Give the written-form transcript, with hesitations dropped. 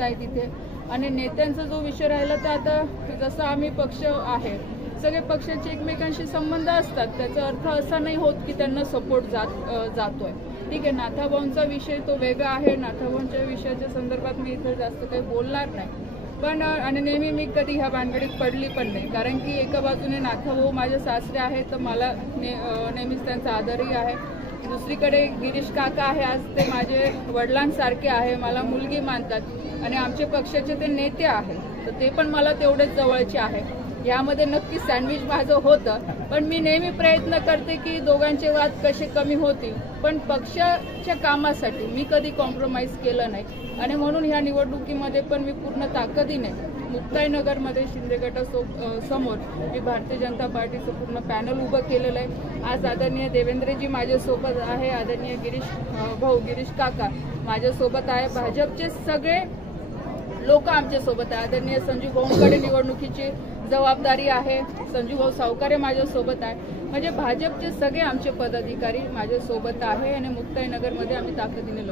नेता आहे तिथे। आणि नेत्यांचा जो विषय राहिला तर आता जसं आम्ही पक्ष आहे, सगळे पक्षाचे एकमेकांशी संबंध असतात, त्याचा अर्थ असा नाही होत की त्यांना सपोर्ट जातोय। ठीक आहे, नाथाभाऊंचा विषय तो वेगळा आहे, नाथाभाऊंच्या विषयाच्या संदर्भात मी इथे जास्त काही बोलणार नाही, पण आणि नेहमी मी कधी ह्या भानगडीत पडली पण नाही, कारण की एका बाजूने नाथाभाऊ माझे सासरे आहे तर मला नेहमीच त्यांचा आदरही आहे, दुसरीकडे गिरीश काका आहे, आज ते माझे वडिलांसारखे आहे, मला मुलगी मानतात आणि आमचे पक्षाचे ते नेते आहेत तर ते पण मला तेवढेच जवळचे आहे। यामध्ये नक्की सँडविच माझं होतं, पण मी नेहमी प्रयत्न करते की दोघांचे वाद कसे कमी होतील, पण पक्षाच्या कामासाठी मी कधी कॉम्प्रोमाइज केलं नाही आणि म्हणून ह्या निवडणुकीमध्ये पण मी पूर्ण ताकदीने मुक्ताईनगरमध्ये शिंदे गटासमोर मी भारतीय जनता पार्टीचं पूर्ण पॅनल उभं केलेलं आहे। आज आदरणीय देवेंद्रजी माझ्यासोबत आहे, आदरणीय गिरीश काका माझ्यासोबत आहे, भाजपचे सगळे लोक आमच्यासोबत आहे, आदरणीय संजू भाऊंकडे निवडणुकीची जबाबदारी आहे, संजू भाऊ सावकारे माझ्यासोबत आहे, म्हणजे भाजपचे सगळे आमचे पदाधिकारी माझ्यासोबत आहे आणि मुक्ताईनगरमध्ये आम्ही ताकदीने लढू।